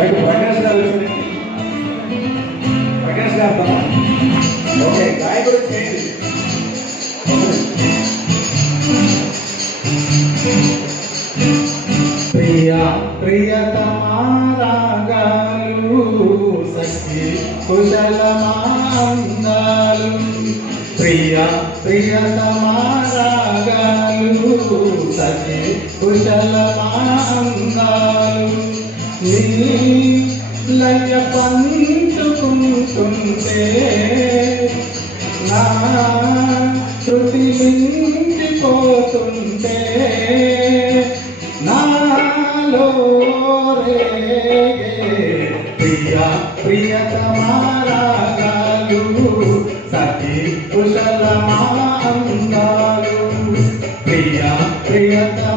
ప్రకాష్ గారు ప్రకాష్ గారు ఓకే గాయకుడు చేయండి ప్రియ ప్రియతమారాగాలు సఖి కుశలమాందాలు ప్రియ ప్రియతమారాగాలు సఖి కుశలమాందాలు లయ పంచుకుంటుంటే నా శృతి మించిపోతుంటే నాలో రేగే ప్రియ ప్రియతమారాగాలు సఖి కుశలమాంగాలు ప్రియ ప్రియతమారాగాలు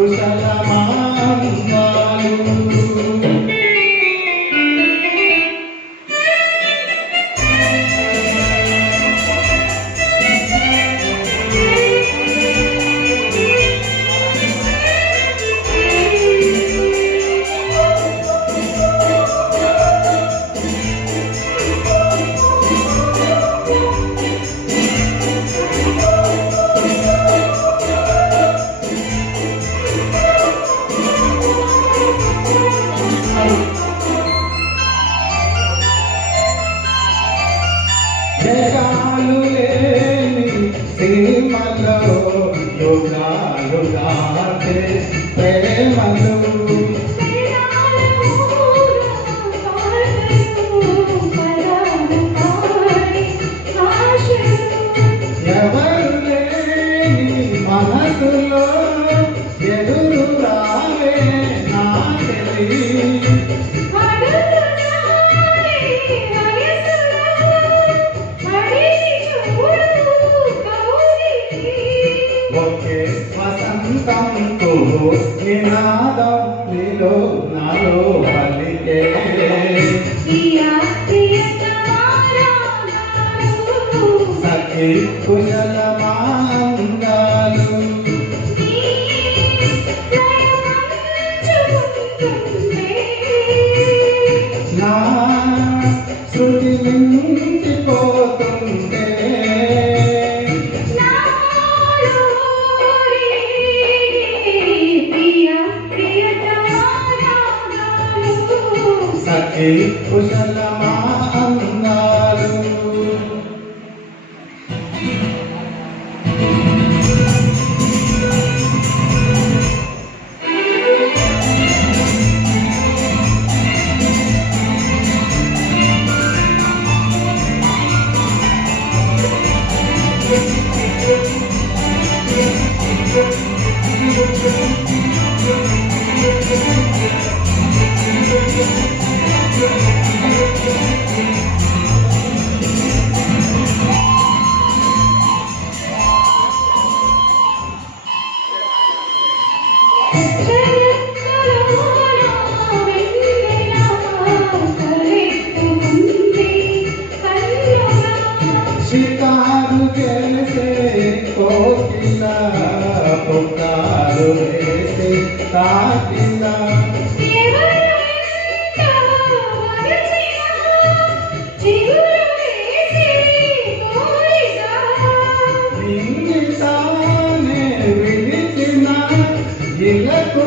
సఖి కుశలమాంగాలు యుగాలు దాటే ప్రేమలు. ఎవరు లేని మనసులో ఎదురు రావే నా తెలి ఒకే వసంతంతో నినాదం నీలో నాలో పలికే సఖి కుశలమా సఖి కుశలమాంగాలు వేసే కాకిల నింగితానే విడిచిన ఇలకు